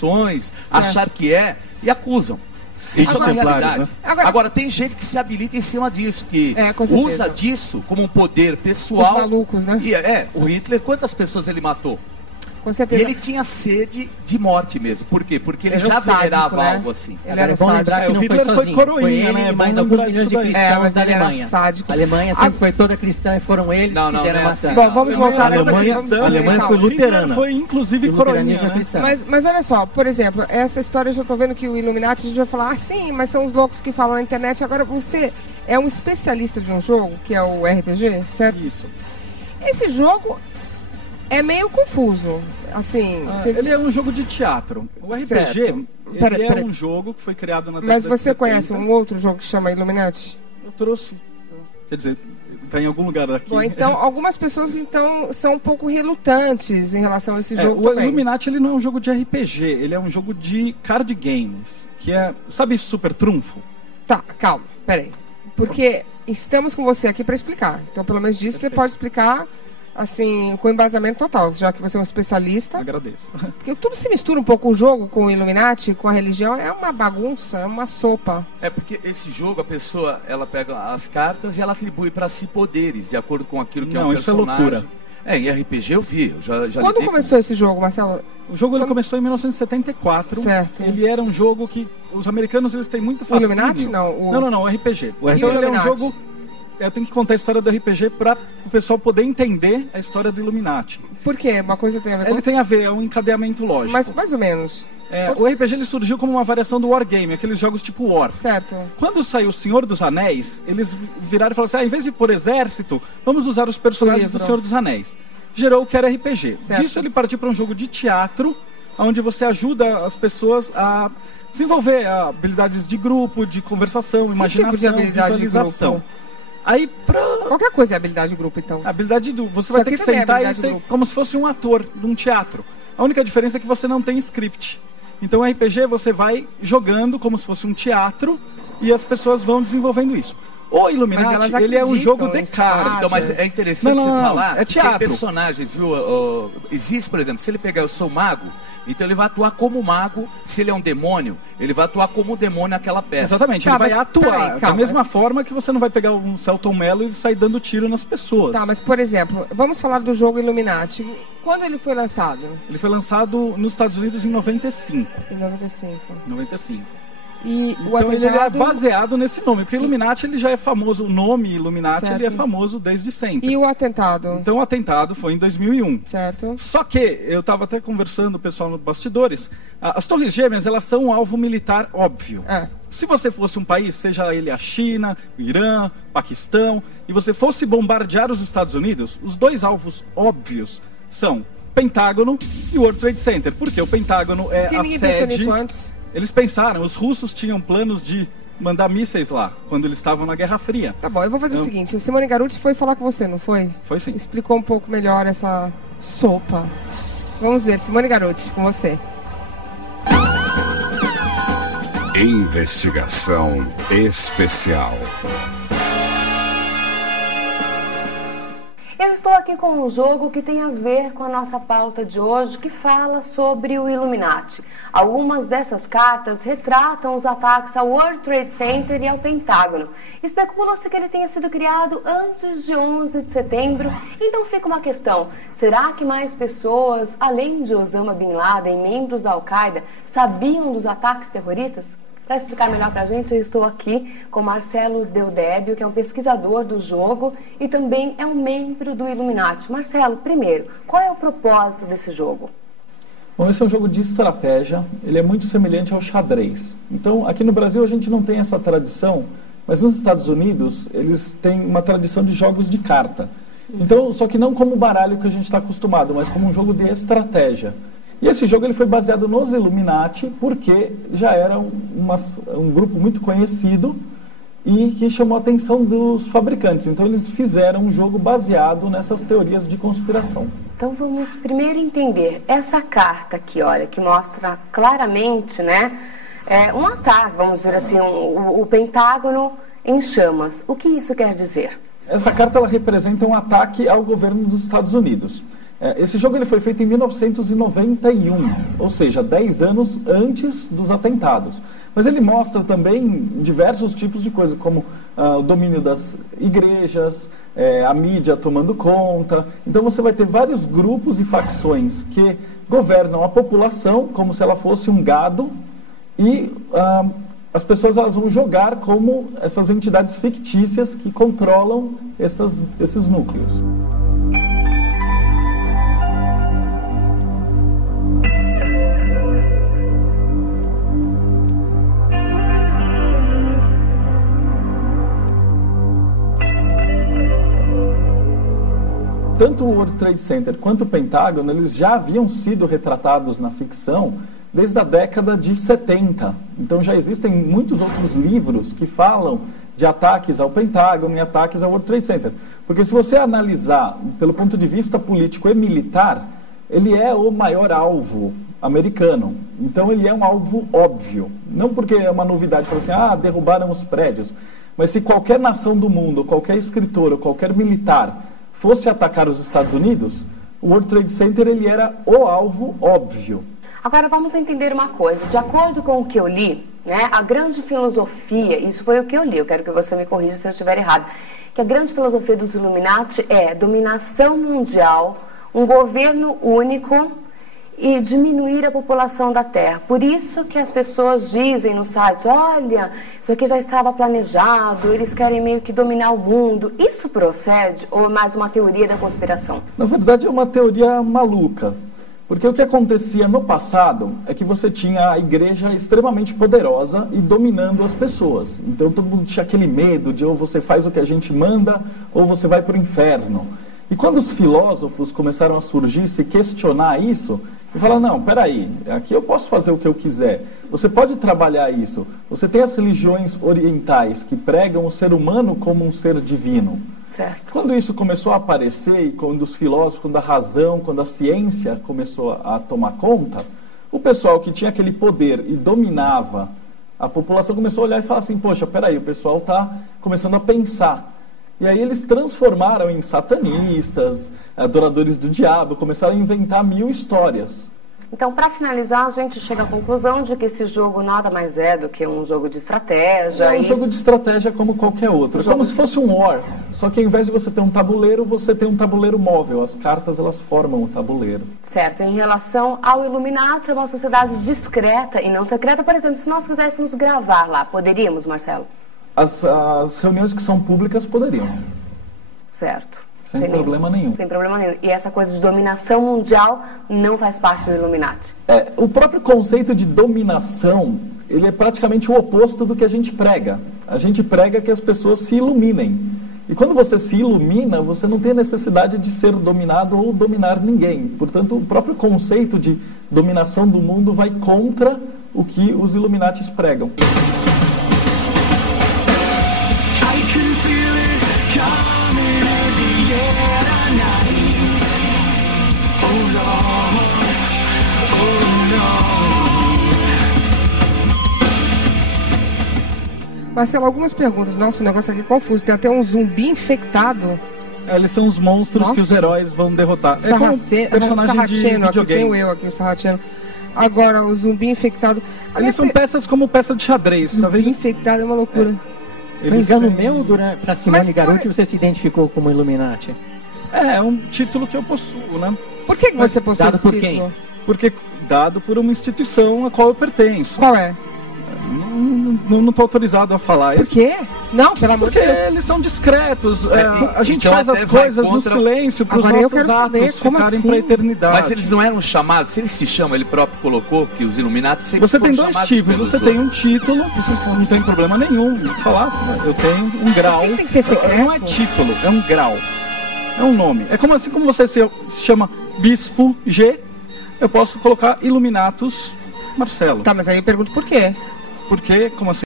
informações, achar que e acusam. Isso é a realidade. Né? Agora, tem gente que se habilita em cima disso, que usa disso como um poder pessoal. Os malucos, né? E, o Hitler, quantas pessoas ele matou? Com certeza. E ele tinha sede de morte mesmo. Por quê? Porque ele já venerava algo assim. Ele era bom lembrar que não foi sozinho. Foi coroinha, né? Mais alguns milhões de cristãos da Alemanha. A Alemanha sempre foi toda cristã e foram eles que fizeram a matança. Bom, vamos voltar. A Alemanha foi luterana. Foi inclusive coroinha, né? Cristã. Mas olha só, por exemplo, essa história eu já estou vendo que o Illuminati, a gente vai falar, sim, mas são os loucos que falam na internet. Agora, você é um especialista de um jogo, que é o RPG, certo? Isso. Esse jogo é meio confuso, assim... Ele é um jogo de teatro. O RPG, ele é um jogo que foi criado na década Mas você de 70. conhece um outro jogo que chama Illuminati? Eu trouxe. Quer dizer, está em algum lugar daqui. Bom, então, algumas pessoas são um pouco relutantes em relação a esse jogo o também. Illuminati, ele não é um jogo de RPG, ele é um jogo de card games, que é... Sabe Super Trunfo? Tá, calma, peraí. Porque estamos com você aqui para explicar. Então, pelo menos disso, você pode explicar... assim, com embasamento total, já que você é um especialista. Agradeço. Porque tudo se mistura um pouco, o jogo com o Illuminati, com a religião, é uma bagunça, é uma sopa. É porque esse jogo, a pessoa, ela pega as cartas e ela atribui para si poderes, de acordo com aquilo que é um personagem. Isso é loucura. Em RPG eu vi, eu já Quando começou esse jogo, Marcelo? O jogo ele começou em 1974. Certo. Ele era um jogo que os americanos eles têm muito fascínio. O Illuminati não? Não, o RPG. O então ele é um jogo... Eu tenho que contar a história do RPG para o pessoal poder entender a história do Illuminati. Por quê? Uma coisa tem a ver com... Ele tem a ver, é um encadeamento lógico. Mas mais ou menos. O RPG ele surgiu como uma variação do Wargame, aqueles jogos tipo War. Certo. Quando saiu o Senhor dos Anéis, eles viraram e falaram assim, em vez de pôr exército, vamos usar os personagens do Senhor dos Anéis. Gerou o que era RPG. Certo. Disso ele partiu para um jogo de teatro, onde você ajuda as pessoas a desenvolver habilidades de grupo, de conversação, imaginação, visualização. Aí Qualquer coisa é habilidade de grupo, então. A habilidade você vai ter que sentar e ser como se fosse um ator de um teatro. A única diferença é que você não tem script. Então, o RPG você vai jogando como se fosse um teatro e as pessoas vão desenvolvendo isso. O Illuminati, ele é um jogo de cara. Então, mas é interessante você falar. É teatro. Tem personagens, viu? Existe, por exemplo, se ele pegar eu sou mago, então ele vai atuar como mago. Se ele é um demônio, ele vai atuar como demônio naquela peça. Exatamente, ele vai atuar da mesma forma que você não vai pegar um Celton Mello e sair dando tiro nas pessoas. Tá, mas por exemplo, vamos falar do jogo Illuminati. Quando ele foi lançado? Ele foi lançado nos Estados Unidos em 95. Em 95. 95. E então o atentado... ele é baseado nesse nome, porque Illuminati ele já é famoso, o nome Illuminati ele é famoso desde sempre. E o atentado? Então o atentado foi em 2001. Certo. Só que, eu estava até conversando com o pessoal nos bastidores, as Torres Gêmeas elas são um alvo militar óbvio. Se você fosse um país, seja ele a China, o Irã, o Paquistão, e você fosse bombardear os Estados Unidos, os dois alvos óbvios são Pentágono e o World Trade Center. Porque o Pentágono é a sede... pensou nisso antes? Eles pensaram, os russos tinham planos de mandar mísseis lá, quando eles estavam na Guerra Fria. Tá bom, eu vou fazer o seguinte, a Simone Garuti foi falar com você, não foi? Foi sim. Explicou um pouco melhor essa sopa. Vamos ver, Simone Garuti, com você. Investigação especial. Eu estou aqui com um jogo que tem a ver com a nossa pauta de hoje, que fala sobre o Illuminati. Algumas dessas cartas retratam os ataques ao World Trade Center e ao Pentágono. Especula-se que ele tenha sido criado antes de 11 de setembro. Então fica uma questão, será que mais pessoas, além de Osama Bin Laden, membros da Al-Qaeda, sabiam dos ataques terroristas? Para explicar melhor para a gente, eu estou aqui com Marcelo Deodébio, que é um pesquisador do jogo e também é um membro do Illuminati. Marcelo, primeiro, qual é o propósito desse jogo? Bom, esse é um jogo de estratégia, ele é muito semelhante ao xadrez. Então, aqui no Brasil a gente não tem essa tradição, mas nos Estados Unidos eles têm uma tradição de jogos de carta. Então, só que não como o baralho que a gente está acostumado, mas como um jogo de estratégia. E esse jogo ele foi baseado nos Illuminati porque já era um grupo muito conhecido e que chamou a atenção dos fabricantes. Então eles fizeram um jogo baseado nessas teorias de conspiração. Então vamos primeiro entender essa carta aqui, olha, que mostra claramente, né, um ataque, vamos dizer assim, o Pentágono em chamas. O que isso quer dizer? Essa carta ela representa um ataque ao governo dos Estados Unidos. Esse jogo ele foi feito em 1991, ou seja, 10 anos antes dos atentados. Mas ele mostra também diversos tipos de coisas, como o domínio das igrejas, a mídia tomando conta. Então você vai ter vários grupos e facções que governam a população como se ela fosse um gado, e as pessoas elas vão jogar como essas entidades fictícias que controlam esses núcleos. Tanto o World Trade Center quanto o Pentágono, eles já haviam sido retratados na ficção desde a década de 70. Então já existem muitos outros livros que falam de ataques ao Pentágono e ataques ao World Trade Center. Porque se você analisar pelo ponto de vista político e militar, ele é o maior alvo americano. Então ele é um alvo óbvio. Não porque é uma novidade, falar assim, derrubaram os prédios. Mas se qualquer nação do mundo, qualquer escritor ou qualquer militar fosse atacar os Estados Unidos, o World Trade Center ele era o alvo óbvio. Agora vamos entender uma coisa. De acordo com o que eu li, né, a grande filosofia, isso foi o que eu li, eu quero que você me corrija se eu estiver errado, que a grande filosofia dos Illuminati é dominação mundial, um governo único e diminuir a população da Terra. Por isso que as pessoas dizem nos sites, olha, isso aqui já estava planejado, eles querem meio que dominar o mundo. Isso procede ou é mais uma teoria da conspiração? Na verdade é uma teoria maluca. Porque o que acontecia no passado é que você tinha a igreja extremamente poderosa e dominando as pessoas. Então todo mundo tinha aquele medo de ou você faz o que a gente manda ou você vai para o inferno. E quando os filósofos começaram a surgir, se questionar isso, e falar, não, peraí, aqui eu posso fazer o que eu quiser. Você pode trabalhar isso. Você tem as religiões orientais que pregam o ser humano como um ser divino. Certo. Quando isso começou a aparecer, e quando os filósofos, quando a razão, quando a ciência começou a tomar conta, o pessoal que tinha aquele poder e dominava a população começou a olhar e falar assim, poxa, peraí, o pessoal está começando a pensar. E aí eles transformaram em satanistas, adoradores do diabo, começaram a inventar 1000 histórias. Então, para finalizar, a gente chega à conclusão de que esse jogo nada mais é do que um jogo de estratégia. É um jogo de estratégia como qualquer outro. É como se fosse um War. Só que ao invés de você ter um tabuleiro, você tem um tabuleiro móvel. As cartas, elas formam o tabuleiro. Certo. Em relação ao Illuminati, é uma sociedade discreta e não secreta. Por exemplo, se nós quiséssemos gravar lá, poderíamos, Marcelo? As reuniões que são públicas poderiam. Certo. Sem problema nenhum. Sem problema nenhum. E essa coisa de dominação mundial não faz parte do Illuminati? O próprio conceito de dominação, ele é praticamente o oposto do que a gente prega. A gente prega que as pessoas se iluminem. E quando você se ilumina, você não tem necessidade de ser dominado ou dominar ninguém. Portanto, o próprio conceito de dominação do mundo vai contra o que os Illuminatis pregam. Marcelo, algumas perguntas. Nossa, o negócio aqui é confuso. Tem até um zumbi infectado. Eles são os monstros que os heróis vão derrotar. Sarraceno, aqui tenho eu aqui, o Sarraceno. Agora, o zumbi infectado... Eles são peças como peça de xadrez, tá vendo? Zumbi infectado é uma loucura. Foi engano meu, para Simone Garuti, você se identificou como Illuminati? É um título que eu possuo, né? Por que você possui esse título? Quem? Porque dado por uma instituição a qual eu pertenço. Qual é? Não estou autorizado a falar. Por quê? Não, pelo amor de Deus. Porque eles são discretos. A gente faz as coisas no silêncio para os nossos atos ficarem para a eternidade. Mas eles não eram chamados, se eles se chamam, ele próprio colocou que os Illuminati sempre Você tem dois tipos. Você tem um título, isso não tem problema nenhum. Falar, eu tenho um grau. Tem que ser secreto. Não é título, é um grau. É um nome. É como assim como você se chama Bispo G, eu posso colocar Illuminatus Marcelo. Tá, mas aí eu pergunto por quê? Porque, como assim?